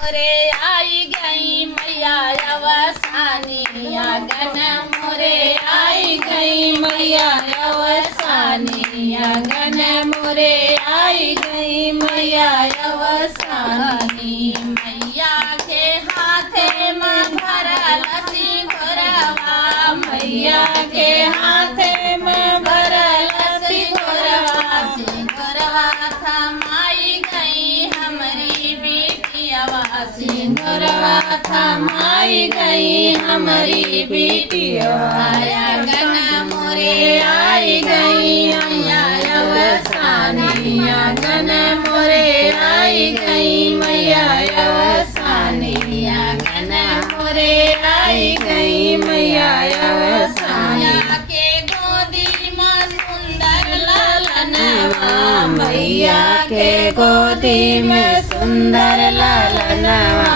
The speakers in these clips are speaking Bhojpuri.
मोरे आई गई मैया अवसानी आंगन मोरे आई गई मैया अवसानी आंगन मोरे आई गई मैया अवसानी मैया के हाथे में भरल सिंघोरवा मैया के हाथे में भरल सिंघोरवा सिंघोरवा थमाई गई हमारी बेटियावा सिंघोरवा थमाई गई हमारी बेटियावा आंगन मोरे आई गई मैया अवसानी आंगन मोरे आई गई मैया अवसानी आंगन मोरे आई गई मैया अवसानी के गोदी में सुंदर लालनवा मैया के गोदी में सुंदर लालनवा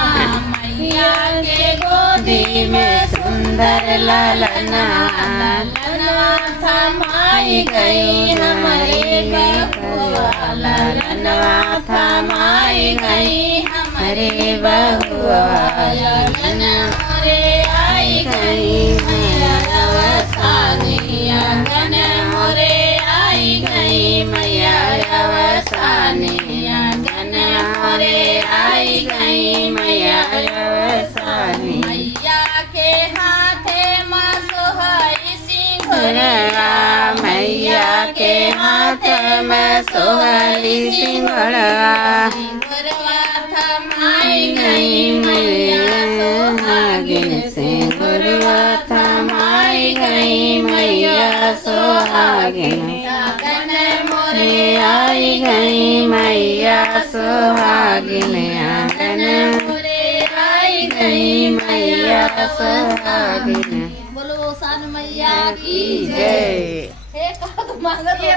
मैया के गोदी में सुंदर लालनवा थमाई गई हमारे बहुआ लालनवा थमाई गई हमारे बहुआ आंगन मोरे आई गई मैया अवसानी आंगन मोरे आई गई मैया अवसानी आंगन मोरे आई गई मैया अवसानी मैया के हाथे में सोहई सिंघोरवा मैया के हाथ में सोहली सिंघोरवा सिंघोरवा थमाई गई मैया सोहागिन सिंघोरवा थमाई गई मैया सोहागिन आंगन मोरे आई गई मैया सोहागिन आंगन मोरे आई गई मैया सोहागिन। बोलो सान मैया की जय। हे कहो तो मांगो तो